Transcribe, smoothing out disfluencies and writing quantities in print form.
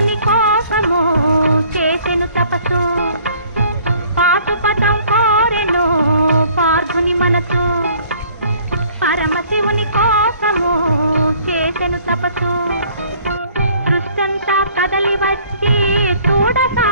పరమశివుని కోసము చేసెను తపస్సు పాశుపతం కోరెను పార్థుని మనసు పరమశివుని కోసము చేసెను తపస్సు సృష్టంతా కదలి వచ్చి చూడసా